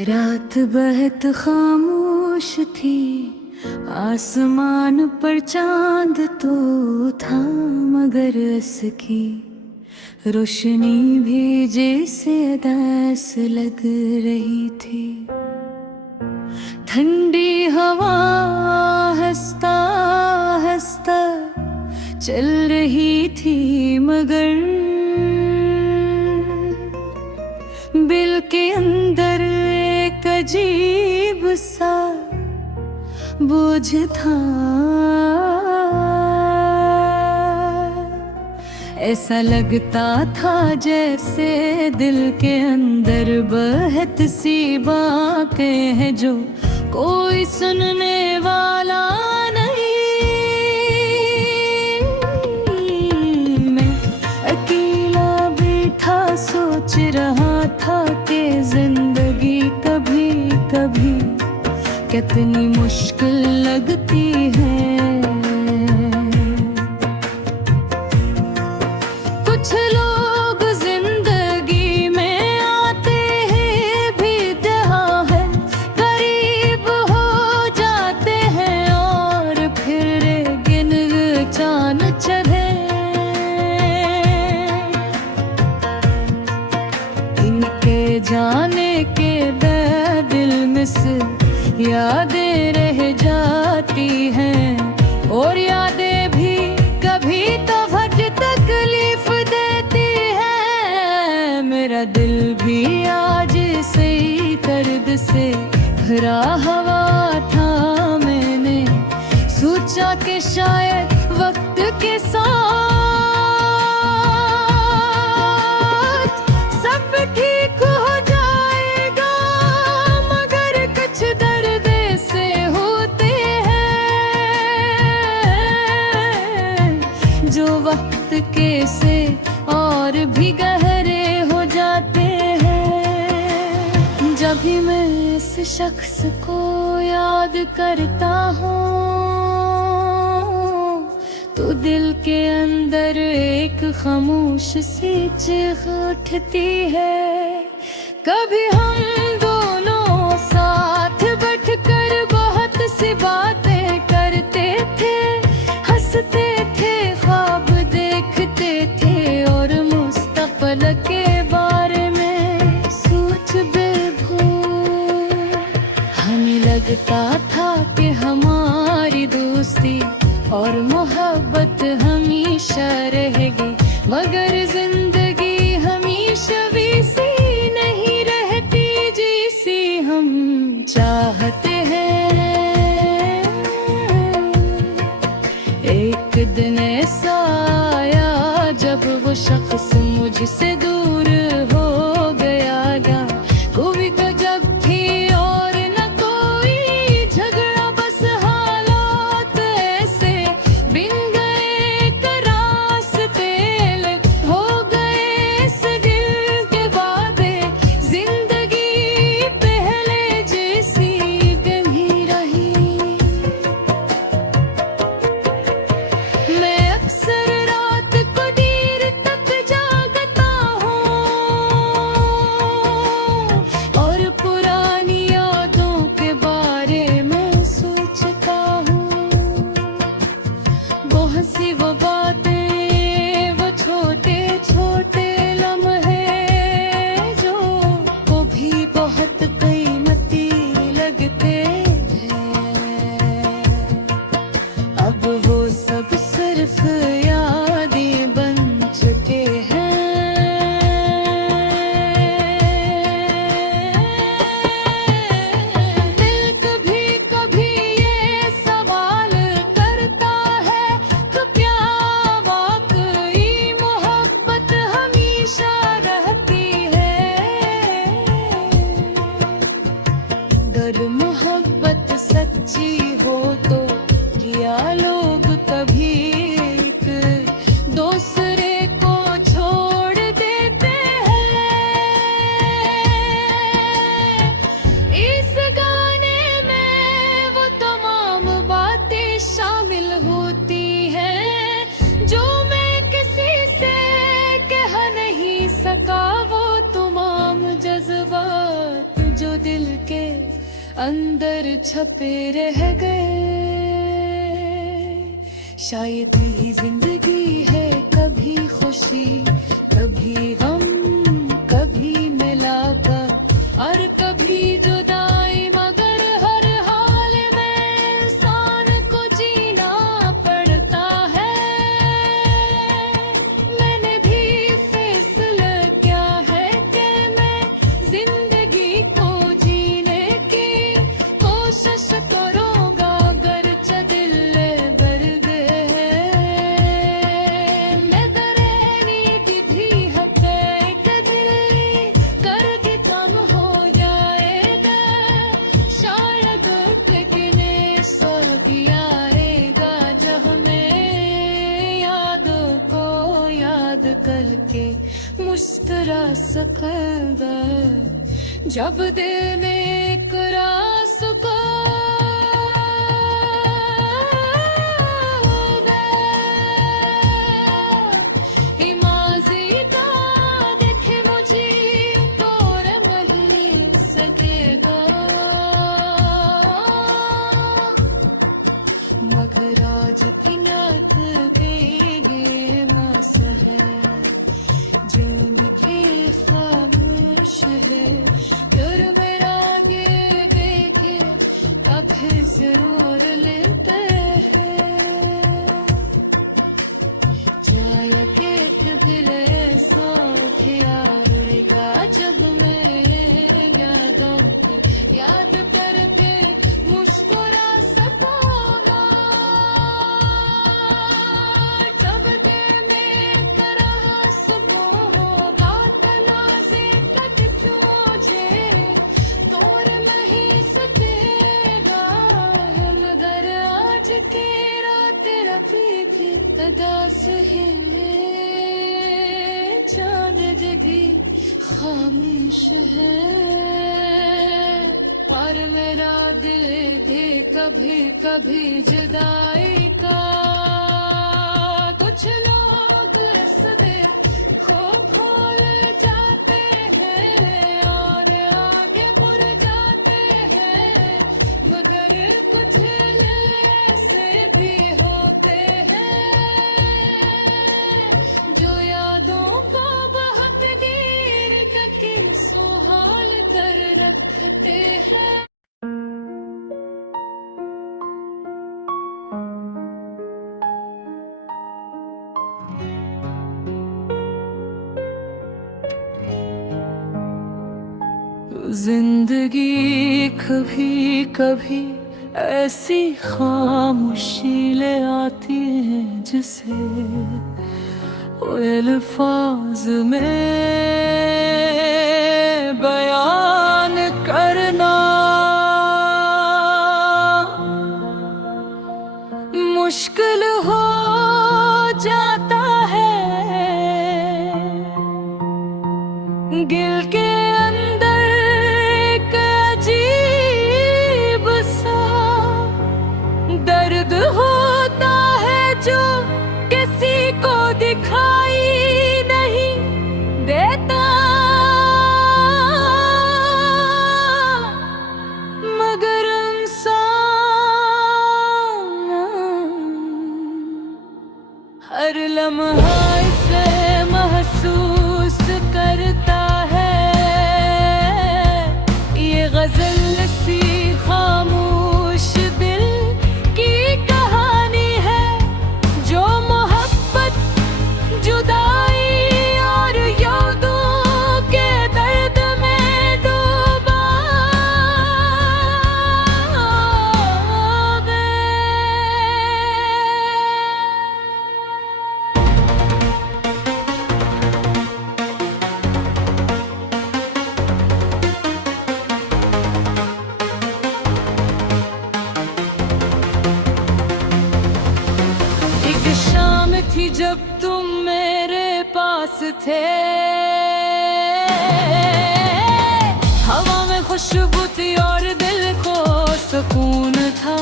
रात बहुत खामोश थी, आसमान पर चांद तो था, मगर उसकी रोशनी भी जैसे उदास लग रही थी। ठंडी हवा हंसता हंसता चल रही थी, मगर दिल के अंदर एक अजीब सा बोझ था। ऐसा लगता था जैसे दिल के अंदर बहुत सी बातें हैं जो कोई सुनने वाला नहीं। मैं अकेला बैठा सोच रहा था कि जिंदगी कभी कभी कितनी मुश्किल लगती है। कुछ लोग जिंदगी में आते हैं भी जहाँ है, करीब हो जाते हैं और फिर गिन चान चढ़े। इनके जाने के बाद दिल में से यादें रह जाती हैं, और यादें भी कभी तो भज तकलीफ देती है। मेरा दिल भी आज से दर्द से भरा हुआ था। मैंने सोचा कि शायद वक्त के साथ सब ठीक हो जाएगा, मगर कुछ दर्द से होते हैं जो वक्त के से और भी गहरे हो जाते हैं। जब भी मैं इस शख्स को याद करता हूँ तो दिल के अंदर एक खामोश सी चीख उठती है। कभी हम दोनों साथ बैठकर बहुत सी बातें करते थे, हंसते थे, ख्वाब देखते थे और मुस्तकबिल के बारे में सोच बेभूल। हमें लगता था कि हमारी दोस्ती और मोहब्बत हमेशा रहेगी, मगर जिंदगी हमेशा वैसी नहीं रहती जैसी हम चाहते हैं। एक दिन ऐसा आया जब वो शख्स मुझसे दूर हो गया, ना कोई गजब थी और न कोई झगड़ा, बस हालात ऐसे बिन गए रास्ते हो गए इस दिल के वादे। जिंदगी पहले जैसी नहीं रही। मैं अक्सर रात को देर तक जागता हूँ और पुरानी यादों के बारे में सोचता हूँ। बहुत सी वो बातें, वो छोटे छोटे लम्हे जो वो भी बहुत कीमती लगते हैं। अब वो सब सिर्फ यादें बन चुके हैं। दिल कभी कभी ये सवाल करता है कि क्या वाकई मोहब्बत हमेशा रहती है। अगर मोहब्बत सच्ची हो तो क्या लोग कभी एक दूसरे को छोड़ देते हैं। इस गाने में वो तमाम बातें शामिल होती हैं जो मैं किसी से कह नहीं सका। वो तमाम जज्बात जो दिल अंदर छपे रह गए। शायद ही जिंदगी है, कभी खुशी कभी गम, कभी मिलाकर और कभी जुदाई, मगर हर हाल में इंसान को जीना पड़ता है। मैंने भी फैसला किया है कि मैं जिंदगी को जीने की कोशिश करूँगा, अगरचे दिल भर गए। मैं दरेनी विधि है एक दिल करके कम हो जाएगा। शायद ठिकने सो गया आएगा, जब हमें यादों को याद करके मुस्कुरा सकेगा। जब दिल में एक रास को हिमाज़ीता देखे मुझे तोर नहीं सकेगा, मगर आज की नात के ये मास है जो मुझे खामोश है। फिर मेरा आगे देखे कभी जरूर लेते हैं, चाहे के दिल ऐसा यार का जब मैं यादों को याद करके मुस्कुरा सकूंगा। जब दिल में तरह सुबह होगा, तनाज़े कट मुझे तोड़ नहीं सकेगा, मगर आज की रात रखी थी उदास है। चांद जगी खामोश है, और मेरा दिल भी कभी कभी जुदाई का। कुछ लोग सदे को भूल जाते हैं और आगे बढ़ जाते हैं, मगर कुछ ऐसे भी होते हैं जो यादों को बहुत देर तक सुहाल कर रखते हैं। जिंदगी कभी कभी ऐसी खामोशी ले आती है, जिसे वो अल्फाज में बयान करना मुश्किल हो जाता है। दिल के अंदर एक अजीब सा दर्द होता है, जो किसी को दिखाई नहीं देता, मगर इंसान हर लम्हा इसे महसूस करता है। ये गजल सी खामोश दिल की कहानी है, जो मोहब्बत जुदाई और यादों के दर्द में डूबा है। एक शाम थी जब तुम मेरे पास थे, हवा में खुशबू थी और दिल को सुकून था।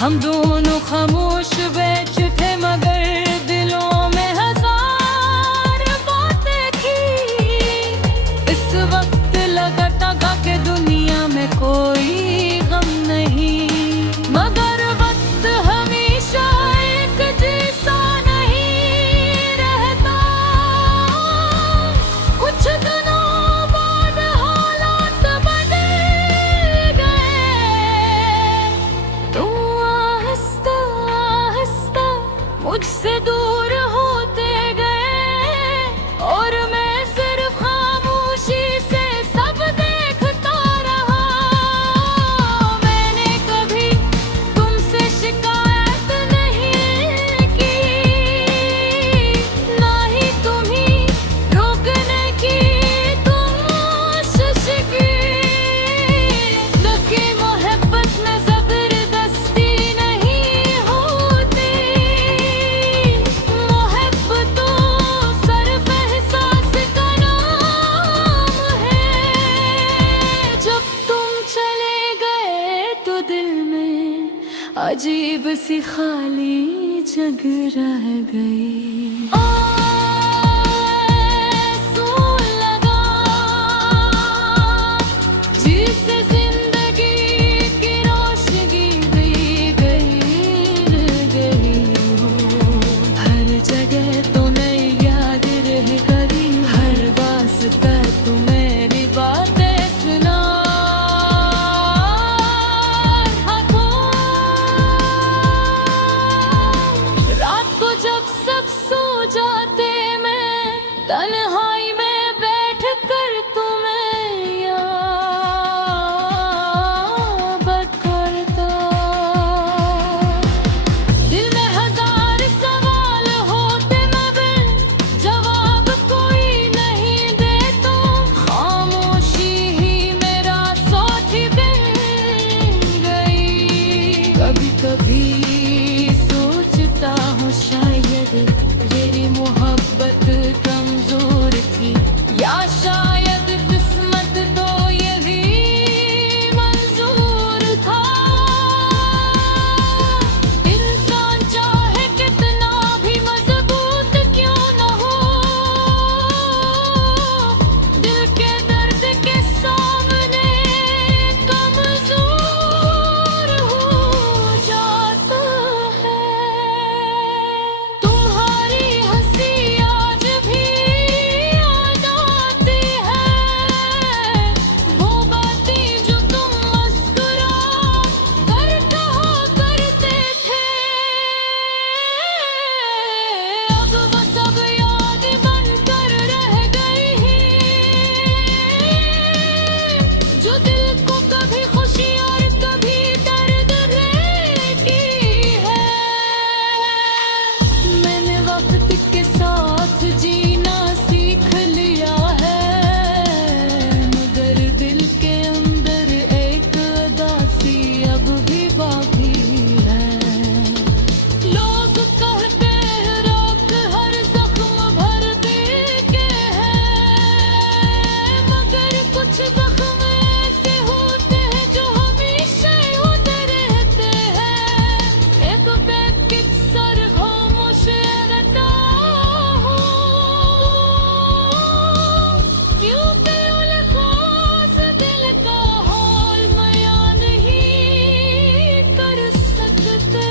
हम दोनों खामोश बैठे थे, मगर दिलों में हजार बातें थी। इस वक्त लगा था कि दुनिया में कोई अजीब सी खाली जग रह गई। आंसू लगा जिससे जिंदगी की रोशनी भी गई हो। हर जगह तो नई याद रह गई, हर वास्ता तू मेरी बातें सुना। रात को जब सब सो जाते मैं तन्हाई में बैठ कर तुम्हें याद करता। दिल में हजार सवाल होते मगर जवाब कोई नहीं दे, तो खामोशी ही मेरा साथी बन गई। कभी कभी सोचता हूँ शायद मेरी मोहब्बत कमजोर थी, या शायद किस्मत तो यही मंजूर था। इंसान चाहे कितना भी मजबूत क्यों न हो, दिल के दर्द के सामने कमजोर हो जाता है। तुम्हारी हंसी आज भी याद आती है, वो बातें जो तुम मुस्कुरा कर कहा करते थे। अब वो सब याद बनकर रह गई, जो दिल को कभी खुशी और कभी दर्द देती है। मैंने वक्त के साथ जीना सीख लिया है, मगर दिल के अंदर एक उदासी अब भी बाकी है। लोग कहते हैं रोक हर जख्म भर देते हैं, मगर कुछ जख्म ऐसे होते हैं जो हमेशा होते रहते हैं। एक पैकेट सर खामोश रहता हूँ, क्यों बेउल खास दिल का हाल बयां नहीं कर सकते।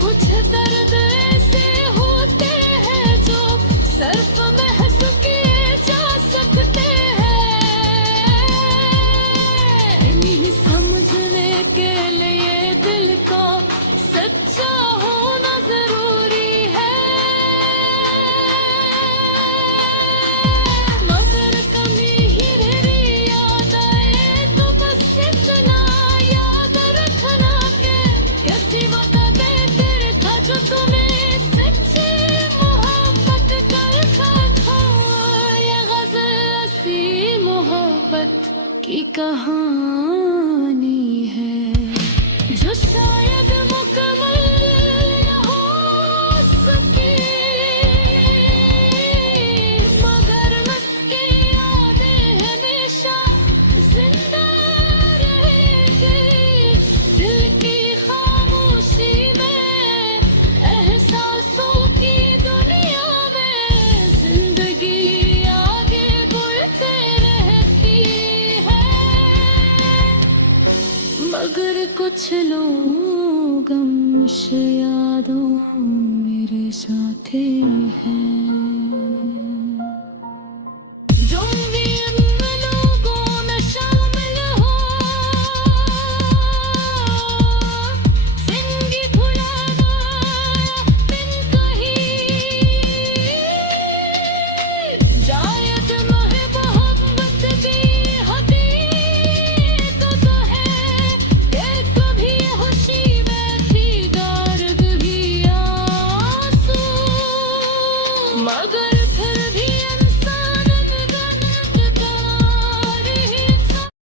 कुछ दर्द ऐसे होते हैं जो सिर्फ महसूस किए जा सकते हैं। नहीं समझने के लिए दिल का सच्चा होना जरूरी है, मगर कभी ही मेरी याद आए तो बस इतना याद रखना के कैसी बता बेहतर था जो तुम्हें सच्ची मोहब्बत करता था। ये गज़ल ऐसी मोहब्बत की कहानी है जो शायद मुकम्मल न हो सकी, मगर उसकी यादें हमेशा जिंदा रहेगी। दिल की खामोशी में, एहसासों की दुनिया में जिंदगी आगे बढ़ते रहती है। मगर कुछ लोग गम से यादों मेरे साथ हैं।